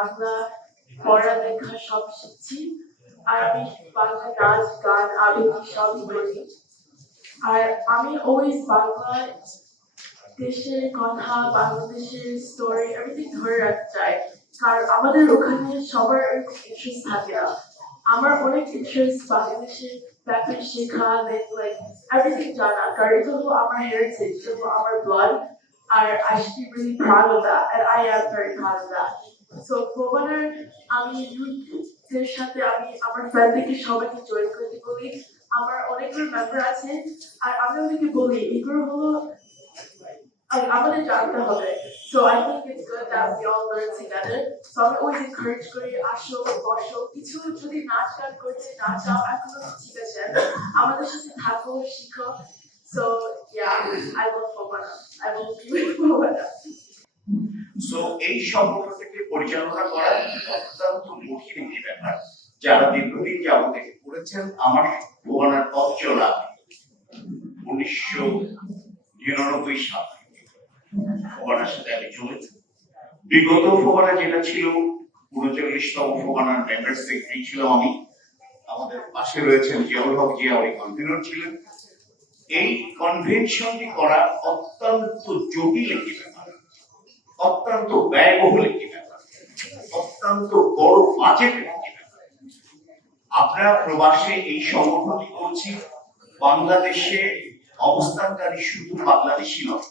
বাংলা পড়ালেখা সব শিখছি। আর আমি বাংলা নাচ গান আবৃত্তি সবই করি। আর আমি অলওয়েজ বাংলা দেশের কথা, বাংলাদেশের স্টোরি এভরিথিং ধরে রাখতে চাই, কারণ আমাদের ওখানে সবার ইন্টারেস্ট থাকে না। আমার অনেক ইন্টারেস্ট বাংলাদেশের ব্যাপারে শেখা, লাইক এভরিথিং জানা, কারণ এটা হলো আমার হেরিটেজ, এটা হলো আমার ব্লাড। আর I should be really proud of that, and I am very proud of that. So প্রবানের আমি ইউথদের সাথে আমি আমার ফ্রেন্ডদেরকে সবাইকে জয়েন করতে বলি। আমার অনেকগুলো মেম্বার আছে, আর আমি ওদেরকে বলি এগুলো হলো আমাদের জানতে হবে। So I think it's good that we all learn together. So আমি always encourage করি, আসো বসো, কিছু যদি নাচ গান করতে না চাও এখনো ঠিক আছে, আমাদের সাথে থাকো, শিখো। So yeah, I love Fobana. I will be with Fobana. So এই সংগঠনটাকে পরিচালনা করা অত্যন্ত কঠিন একটি ব্যাপার, যারা দীর্ঘদিন যাবত থেকে করেছেন। আমার ফোবানার পথ চলা 1999 সাল ফোবানার সাথে আমি চলেছি। বিগত ফোবানা যেটা ছিল 39তম ফোবানার মেম্বার সেক্রেটারি ছিলাম আমি। আমাদের পাশে রয়েছেন জিয়াউল হক জিয়া, উনি কনভেনর ছিলেন। এই কনভেনশনটি করা অত্যন্ত জটিল একটি ব্যাপার, অত্যন্ত ব্যয়বহুল একটি ব্যাপার, অত্যন্ত বড় বাজেটের একটি ব্যাপার। আমরা প্রবাসে এই সংগঠনটি করছি। বাংলাদেশে অবস্থানকারী শুধু বাংলাদেশি নয়,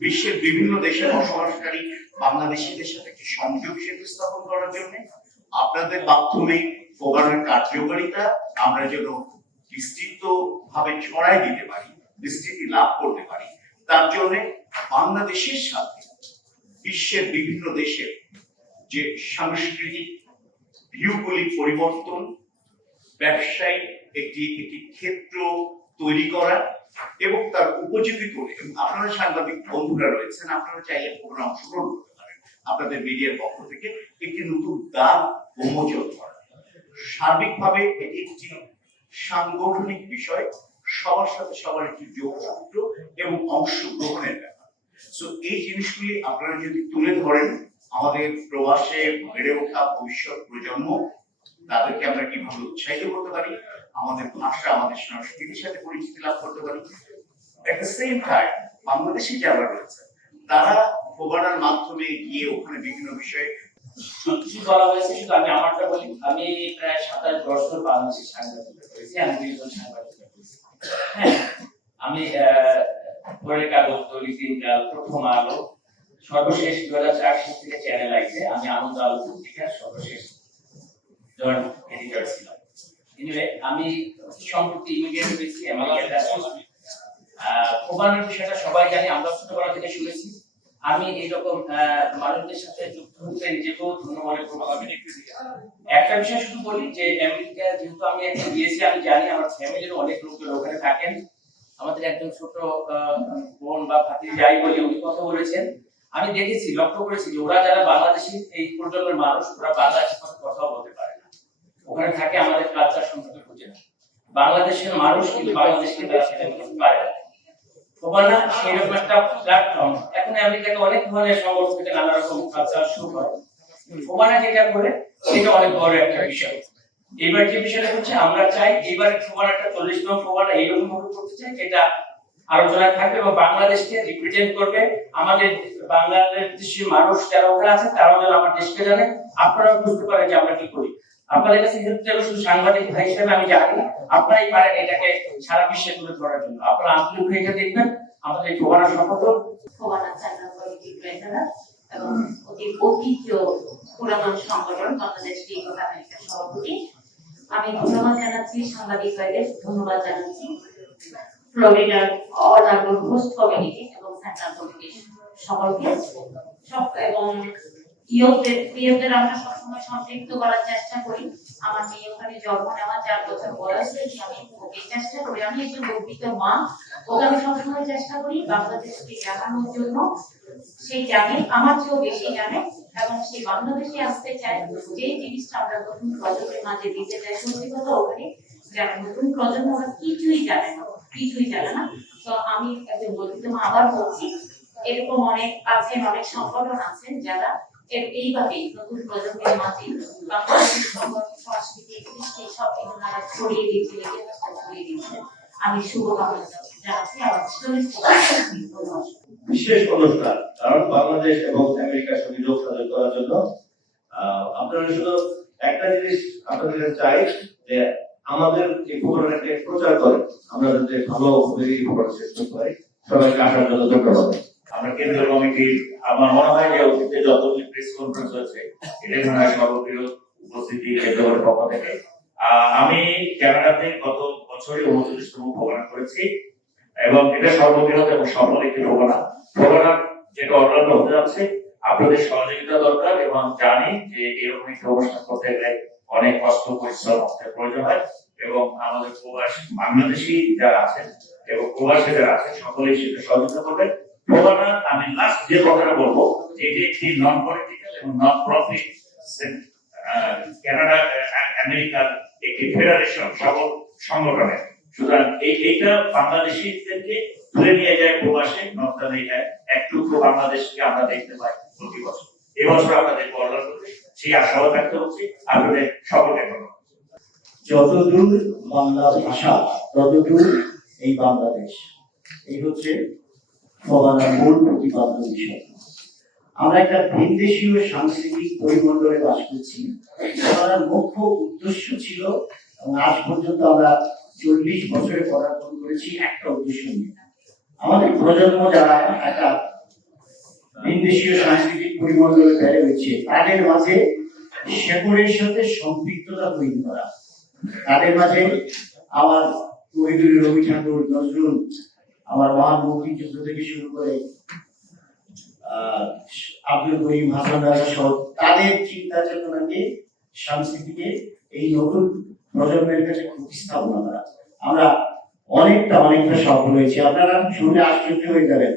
বিশ্বের বিভিন্ন দেশে বসবাসকারী বাংলাদেশিদের সাথে একটি সংযোগ সেতু স্থাপন করার জন্য আপনাদের মাধ্যমে ফোবানার কার্যকারিতা আমরা যেন বিস্তৃত ভাবে ছড়াই দিতে পারি, বিস্তৃতি লাভ করতে পারি, তার জন্য বাংলাদেশের সাথে বিশ্বের বিভিন্ন দেশের যে সাংস্কৃতিক ভিউগুলি পরিবর্তন, ব্যবসায়িক একটি ক্ষেত্র তৈরি করা এবং তার উপযোগী করে, আপনারা সাংবাদিক বন্ধুরা রয়েছেন, আপনারা চাইলে প্রোগ্রাম অংশগ্রহণ করতে পারেন। আপনাদের মিডিয়ার পক্ষ থেকে একটি নতুন দ্বার উন্মোচন করা, সার্বিকভাবে এটি একটি সাংগঠনিক বিষয়, সবার সাথে সবার একটি যোগসূত্র এবং অংশগ্রহণের ব্যাপার। সো এই জিনিসগুলি আপনারা যদি তুলে ধরেন, আমাদের প্রবাসে বেড়ে ওঠা ভবিষ্যৎ প্রজন্ম, তাদেরকে আমরা কিভাবে উৎসাহিত করতে পারি, আমাদের ভাষা, আমাদের সংস্কৃতির সাথে পরিচিতি লাভ করতে পারি। At the same time Bangladeshi যারা রয়েছে তারা ফোবানার মাধ্যমে গিয়ে ওখানে বিভিন্ন বিষয়ে কিছু বলা হয়েছে, শুধু আমি আমারটা বলি। আমি প্রায় 27 বছর বাংলাদেশে সাংবাদিকতা করেছি, আমি দুইজন সাংবাদিকতা করেছি। হ্যাঁ, আমি পরের কাগজ, দৈনিক দিনকাল, প্রথম আলো, সর্বশেষ 2004 সাল থেকে চ্যানেল আইছে। আমি আনন্দ আলো পত্রিকার সর্বশেষ জয়েন্ট এডিটর ছিলাম। এনিওয়ে, আমি সম্প্রতি ইমিগ্রেট হয়েছি আমেরিকাতে। ফোবানার বিষয়টা সবাই জানি, আমরা ছোটবেলা থেকে শুনেছি। আমি এইরকম মানুষদের সাথে যুক্ত হতে নিজেকেও ধন্য মনে করব। আমি দেখতেছি একটা বিষয় শুধু বলি যে আমেরিকা যেহেতু আমি একটা গিয়েছি, আমি জানি আমার ফ্যামিলির অনেক লোকজন ওখানে থাকেন। আমাদের একজন ছোট বোন বা ভাতিজি যাই বলে উনি কথা বলেছেন, আমি দেখেছি, লক্ষ্য করেছি যে ওরা যারা বাংলাদেশি এই প্রজন্মের মানুষ, ওরা বাংলাদেশের সাথে কথা বলতে পারে না। ওখানে থাকে আমাদের কালচার সম্পর্কে বুঝে না। বাংলাদেশের মানুষ কিন্তু বাংলাদেশকে পারে না। ফোবানা সেরকম একটা প্ল্যাটফর্ম। এখন আমেরিকাতে অনেক ধরনের সংগঠন থেকে নানা রকম কালচার শুরু হয়। ফোবানা যেটা করে সেটা অনেক বড় একটা বিষয়। এবার যে বিষয়টা হচ্ছে, আমরা চাই এবার ফোবানাটা 40তম ফোবানা এইরকম ভাবে করতে চাই যেটা আলোচনায় থাকবে এবং বাংলাদেশকে রিপ্রেজেন্ট করবে। আমাদের বাংলাদেশের মানুষ যারা ওখানে আছে তারাও যেন আমার দেশকে জানে, আপনারাও বুঝতে পারেন যে আমরা কি করি। আপনাদের কাছে হেল্প চাইলে শুধু সাংবাদিক ভাই হিসেবে আমি জানি আপনারাই পারেন এটাকে সারা বিশ্বে তুলে ধরার জন্য। আপনারা আন্তরিক হয়ে এটা দেখবেন। আমাদের এই ফোবানা সফল ফোবানা চ্যানেল কমিটির প্রেসিডেন্ট এবং অতি অভিজ্ঞ পুরাতন সংগঠন বাংলাদেশ লিগ অফ আমেরিকার সভাপতি। আমি ধন্যবাদ জানাচ্ছি সাংবাদিক ভাইদের, ধন্যবাদ জানাচ্ছি ফ্লোরিডার অনাগর হোস্ট কমিটি এবং সেন্ট্রাল কমিটি সকলকে, এবং ইয়ুথদের আমরা সবসময় সম্পৃক্ত করার চেষ্টা করি। আমার মেয়ে ওখানে জন্ম নেওয়া 4 বছর বয়স থেকে আমি ওকে চেষ্টা করি, আমি একজন গর্বিত মা, ওকে আমি সবসময় চেষ্টা করি বাংলাদেশকে জানানোর জন্য। সেই জানে, আমার চেয়েও বেশি জানে, এবং সেই বাংলাদেশে আসতে চায়। যে জিনিসটা আমরা নতুন প্রজন্মের মাঝে দিতে চাই, সত্যি কথা ওখানে যারা নতুন প্রজন্ম ওরা কিছুই জানে না, কিছুই জানে না। তো আমি একজন গর্বিত মা, আবার বলছি এরকম অনেক আছেন, অনেক সংগঠন আছেন যারা এইভাবেই নতুন প্রজন্মের মাঝে বাংলাদেশের সংস্কৃতি কৃষ্টি সব এগুলো ছড়িয়ে দিচ্ছে, ছড়িয়ে দিচ্ছে। আমি শুভকামনা জানাচ্ছি আমার ধন্যবাদ। বিশেষ অনুষ্ঠান, কারণ বাংলাদেশ এবং আমেরিকার সঙ্গে যোগ সাধন করার জন্য আপনারা শুধু একটা জিনিস আপনাদের কাছে চাই যে আমাদের এই প্রোগ্রামটাকে প্রচার করেন, আমরা যাতে ভালো করার চেষ্টা করি। সবাইকে আসার জন্য ধন্যবাদ। আমরা কেন্দ্রীয় কমিটির, আমার মনে হয় যে অতীতে যতগুলি প্রেস কনফারেন্স হয়েছে এটা মনে হয় সর্ববৃহৎ উপস্থিতি কেন্দ্রের পক্ষ থেকে। আমি কানাডাতে গত বছরে 39তম প্রোগ্রাম করেছি এবং এটা সর্ববৃহৎ এবং সফল একটি প্রোগ্রাম যেটা অর্গানাইজ হতে যাচ্ছে। আপনাদের সহযোগিতা দরকার এবং জানি যে এরকম একটি অনুষ্ঠান করতে গেলে অনেক কষ্ট পরিশ্রম প্রয়োজন হয় এবং আমাদের প্রবাসী বাংলাদেশি যারা আছেন এবং প্রবাসী যারা আছেন সকলেই সেটা সহযোগিতা করবেন। প্রোগ্রাম আমি লাস্ট যে কথাটা বলবো যে এটি একটি নন পলিটিক্যাল এবং নন প্রফিট কানাডা আমেরিকার একটি ফেডারেশন সকল সংগঠনের। সুতরাং এইটা বাংলাদেশিদেরকে তুলে নিয়ে যায় প্রবাসে নর্থ আমেরিকায় একটু বাংলাদেশকে আমরা দেখতে পাই প্রতি বছর। এবছর আপনাদের অর্ডার করতে সেই আশাও থাকতে হচ্ছে। আপনাদের সকলকে ধন্যবাদ। যতদূর বাংলা ভাষা ততদূর এই বাংলাদেশ, এই হচ্ছে ফবানার মূল প্রতিপাদ্য বিষয়। আমরা একটা ভিনদেশীয় সাংস্কৃতিক পরিমণ্ডলে বাস করছি। ফবানার মুখ্য উদ্দেশ্য ছিল, এবং আজ পর্যন্ত আমরা 40 বছরে পদার্পণ করেছি একটা উদ্দেশ্য নিয়ে। আমাদের প্রজন্ম যারা একটা ভিনদেশীয় সাংস্কৃতিক পরিমণ্ডলে বেড়ে হয়েছে, তাদের মাঝে শেকড়ের সাথে সম্পৃক্ততা তৈরি করা, তাদের মাঝে আমার কবিগুরু রবি ঠাকুর, নজরুল, আমার মহান মুক্তিযুদ্ধ থেকে শুরু করে আব্দুল করিম, হাসান রাজা সহ তাদের চিন্তা চেতনাকে, সংস্কৃতিকে এই নতুন প্রজন্মের কাছে উপস্থাপনা করা। আমরা অনেকটা সফল হয়েছি। আপনারা শুনে আশ্চর্য হয়ে যাবেন,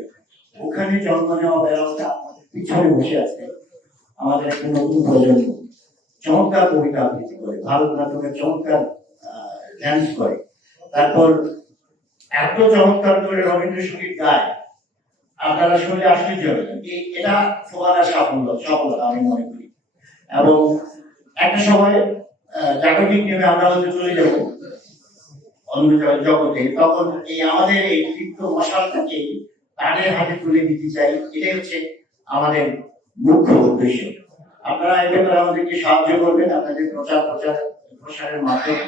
ওখানে জন্ম নেওয়া বেড়াটা আমাদের পিছনে বসে আছে। আমাদের একটা নতুন প্রজন্ম চমৎকার কবিতা আবৃত্তি করে, ভারতনাট্যমের চমৎকার ড্যান্স করে, তারপর এত চমৎকার করে রবীন্দ্রসঙ্গীত গায়, আপনারা শুনলে আশ্চর্য হবেন। এটা ফোবানার সফলতা আমি মনে করি। এবং একটা সময় জাগতিক নিয়মে আমরা হয়তো চলে যাব অন্য জগতে, তখন এই আমাদের এই তৃপ্ত মশালটাকে তাদের হাতে তুলে দিতে চাই। এটাই হচ্ছে আমাদের মুখ্য উদ্দেশ্য। আপনারা এই ব্যাপারে আমাদেরকে সাহায্য করবেন, আপনাদের প্রসারের মাধ্যমে।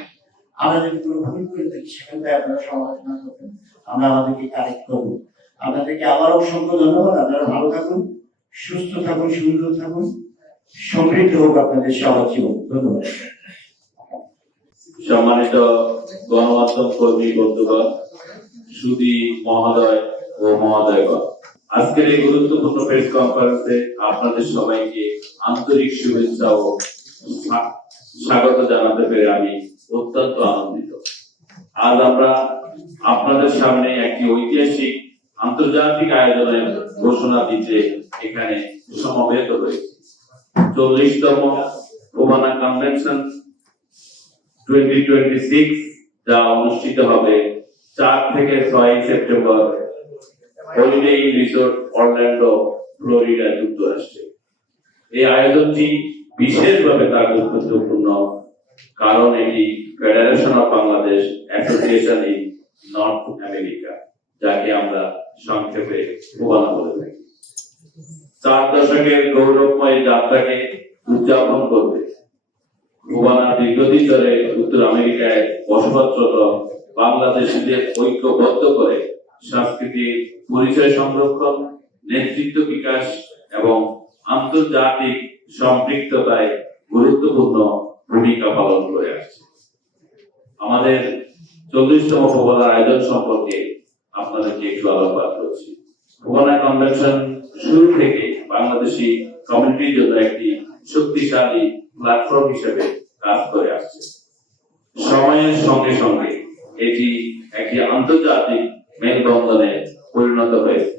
আমরা যদি কোনো ভুল করে থাকি সেখানটায় আপনারা সমালোচনা করবেন, আমরা আমাদেরকে কারেক্ট করবো। আপনাদেরকে আবারও অসংখ্য ধন্যবাদ। আপনারা ভালো থাকুন, সুস্থ থাকুন, সুন্দর থাকুন, সমৃদ্ধ হোক আপনাদের সবার জীবন। ধন্যবাদ। সম্মানিত গণমাধ্যম কর্মী বন্ধুগণ, সুধী মহোদয় ও মহোদয়গণ, আজকের এই গুরুত্বপূর্ণ প্রেস কনফারেন্সে আপনাদের সবাইকে আন্তরিক শুভেচ্ছা ও স্বাগত জানাতে পেরে আমি অত্যন্ত আনন্দিত। আজ আমরা আপনাদের সামনে একটি ঐতিহাসিক আন্তর্জাতিক আয়োজনের ঘোষণা দিতে এখানে সমবেত হয়েছি। 40তম ফোবানা কনভেনশন 2026 যা অনুষ্ঠিত হবে 4 থেকে 6 September holiday in resort Orlando, Florida, যুক্তরাষ্ট্রে। এই আয়োজনটি বিশেষভাবে তাৎপর্যপূর্ণ কারণ এটি federation of Bangladesh association in north America, যাকে আমরা সংক্ষেপে ফোবানা বলে থাকি, 4 দশকের গৌরবময় যাত্রাকে উদযাপন করবে। ফোবানা দীর্ঘদিন ধরে উত্তর আমেরিকায় বসবাসরত বাংলাদেশিদের ঐক্যবদ্ধ করে সাংস্কৃতিক পরিচয় সংরক্ষণ, নেতৃত্ব বিকাশ এবং আন্তর্জাতিক সম্পৃক্ততায় গুরুত্বপূর্ণ ভূমিকা পালন করে আসছে। আমাদের 40তম ফোবানার আয়োজন সম্পর্কে আপনাদেরকে একটু আলোকপাত করছি। ফোবানা কনভেনশন শুরু থেকে বাংলাদেশি কমিউনিটির জন্য একটি শক্তিশালী প্ল্যাটফর্ম হিসেবে কাজ করে আসছে। সময়ের সঙ্গে সঙ্গে এটি একটি আন্তর্জাতিক মেলবন্ধনে পরিণত হয়েছে,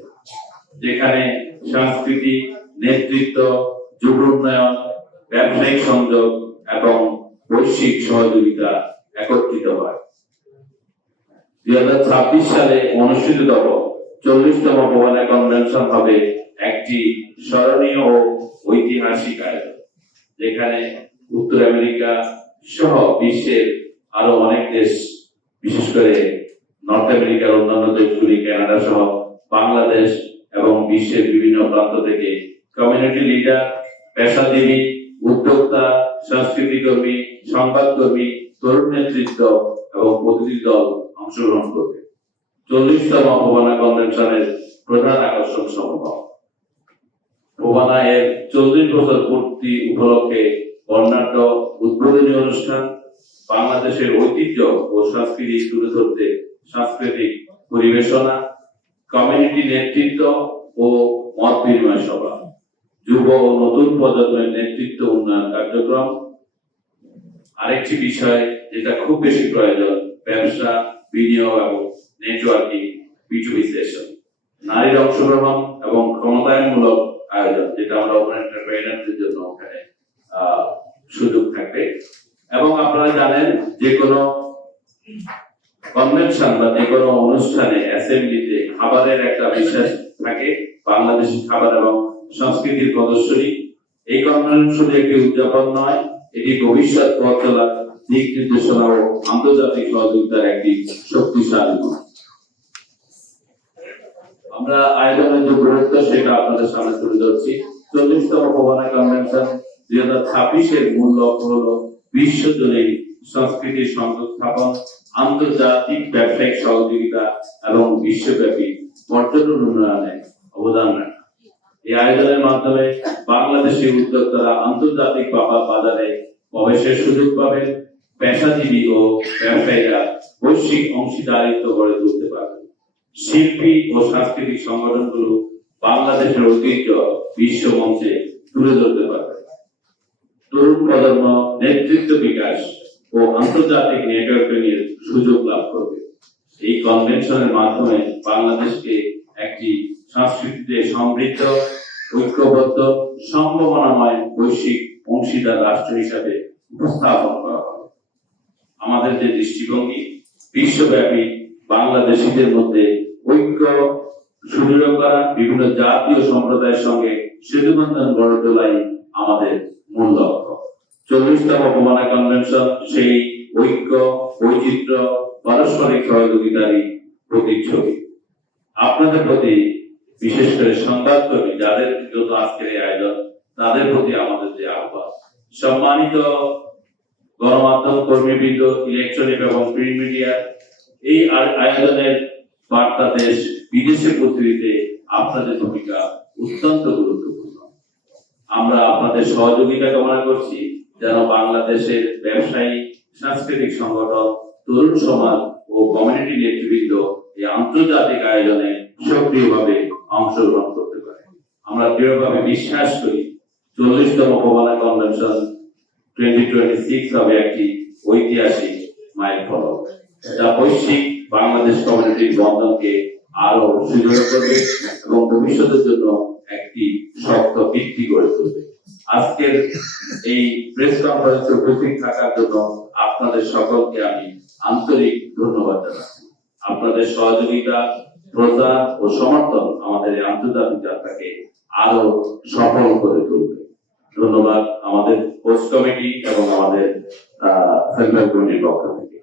যেখানে সাংস্কৃতিক নেতৃত্ব, যুব উন্নয়ন, ব্যবসায়িক সংযোগ এবং বৈশ্বিক সহযোগিতা একত্রিত হয়। 2026 সালে অনুষ্ঠিততম 40তম ফোবানা কনভেনশন হবে একটি স্মরণীয় ও ঐতিহাসিক আয়োজন, যেখানে উত্তর আমেরিকা সহ বিশ্বের আরো অনেক দেশ, বিশেষ করে নর্থ আমেরিকার অন্যান্য দেশগুলি, কানাডা সহ বাংলাদেশ এবং বিশ্বের বিভিন্ন প্রান্ত থেকে কমিউনিটি লিডার, পেশাজীবী, উদ্যোক্তা, সংস্কৃতি কর্মী, সংবাদকর্মী, তরুণ নেতৃত্ব এবং প্রতিনিধি দল অংশগ্রহণ করবে। 40তম ফোবানা কনভেনশনের প্রধান আকর্ষণ সমবায়। ফোবানা এর 40 বছর পূর্তি উপলক্ষে বর্ণাঢ্য উদ্বোধনী অনুষ্ঠান, বাংলাদেশের ঐতিহ্য ও সংস্কৃতি তুলে ধরতে সাংস্কৃতিক পরিবেশনা, কমিউনিটি নেতৃত্ব ও মত বিনিময় সভা, যুব ও নতুন প্রজন্মের নেতৃত্ব উন্নয়ন কার্যক্রম। আরেকটি বিষয় যেটা খুব বেশি প্রয়োজন, ব্যবসা, বিনিয়োগ এবং নেটওয়ার্কিং, B2B সেশন, নারীর অংশগ্রহণ এবং ক্ষমতায়নমূলক আয়োজন, যেটা আমরা ওপেন এন্টারপ্রেনারদের জন্য ওখানে সুযোগ থাকবে। এবং আপনারা জানেন যে কোনো কনভেনশন বা যে কোনো অনুষ্ঠানে, অ্যাসেম্বলিতে খাবারের একটা বিশেষ থাকে, বাংলাদেশি খাবার এবং সংস্কৃতির প্রদর্শনী। এই কনভেনশন শুধু একটি উদযাপন নয়, এটি ভবিষ্যৎ পথ চলার দিক নির্দেশনা ও আন্তর্জাতিক সহযোগিতার একটি শক্তিশালী মঞ্চ। আমরা আয়োজনের যে গুরুত্ব সেটা আপনাদের সামনে তুলে ধরছি। 40তম ফোবানা কনভেনশন 2026-এর মূল লক্ষ্য হলো বিশ্বজনীন সংস্কৃতির সংস্থাপন, আন্তর্জাতিক ব্যবসায়িক সহযোগিতা এবং বিশ্বব্যাপী পর্যটন উন্নয়নে অবদান রাখা। এই আয়োজনের মাধ্যমে বাংলাদেশি উদ্যোক্তারা আন্তর্জাতিক বাজারে প্রবেশের সুযোগ পাবেন, পেশাজীবী ও ব্যবসায়ীরা বৈশ্বিক অংশীদারিত্ব গড়ে তুলতে পারবেন, শিল্পী ও সাংস্কৃতিক সংগঠনগুলো বাংলাদেশের ঐতিহ্য বিশ্ব মঞ্চে তুলে ধরতে পারবে, তরুণ প্রজন্ম নেতৃত্ব বিকাশ ও আন্তর্জাতিক নেটওয়ার্কিং এর সুযোগ লাভ করবে। এই কনভেনশনের মাধ্যমে বাংলাদেশকে একটি সংস্কৃতিতে সমৃদ্ধ, ঐক্যবদ্ধ, সম্ভাবনাময় বৈশ্বিক অংশীদার রাষ্ট্র হিসাবে উপস্থাপন করা হবে। আমাদের যে দৃষ্টিভঙ্গি, বিশ্বব্যাপী বাংলাদেশীদের মধ্যে ঐক্য সুদৃঢ় করা, বিভিন্ন জাতীয় সম্প্রদায়ের সঙ্গে সেতুবন্ধন গড়ে তোলাই আমাদের মূল লক্ষ্য। 40তম ফোবানা কনভেনশন সেই ঐক্য, বৈচিত্র্য, পারস্পরিক সহযোগিতারই প্রতিচ্ছবি। আপনাদের প্রতি, বিশেষ করে সংবাদকর্মী যাদের জন্য আজকের এই আয়োজন, তাদের প্রতি আমাদের যে আহ্বান, সম্মানিত গণমাধ্যম কর্মীবৃন্দ, ইলেকট্রনিক এবং প্রিন্ট মিডিয়া, এই আয়োজনের বার্তা দেশ বিদেশে পৌঁছে দিতে আপনাদের ভূমিকা অত্যন্ত গুরুত্বপূর্ণ। আমরা আপনাদের সহযোগিতা কামনা করছি, যেন বাংলাদেশের ব্যবসায়ী, সাংস্কৃতিক সংগঠন, তরুণ সমাজ ও কমিউনিটি নেতৃবৃন্দ এই আন্তর্জাতিক আয়োজনে সক্রিয়ভাবে অংশগ্রহণ করতে পারে। আমরা দৃঢ়ভাবে বিশ্বাস করি 40তম ফোবানা কনভেনশন 2026 হবে একটি ঐতিহাসিক মাইলফলক, যা বৈশ্বিক বাংলাদেশ কমিউনিটির বন্ধনকে আরো সুদৃঢ় করবে এবং ভবিষ্যতের জন্য একটি শক্ত ভিত্তি গড়ে তুলবে। আজকের এই প্রেস কনফারেন্সে উপস্থিত থাকার জন্য আপনাদের সকলকে আমি আন্তরিক ধন্যবাদ জানাচ্ছি। আপনাদের সহযোগিতা, প্রচার ও সমর্থন আমাদের এই আন্তর্জাতিক যাত্রাকে আরো সফল করে তুলবে। ধন্যবাদ আমাদের হোস্ট কমিটি এবং আমাদের সেন্ট্রাল কমিটির পক্ষ থেকে।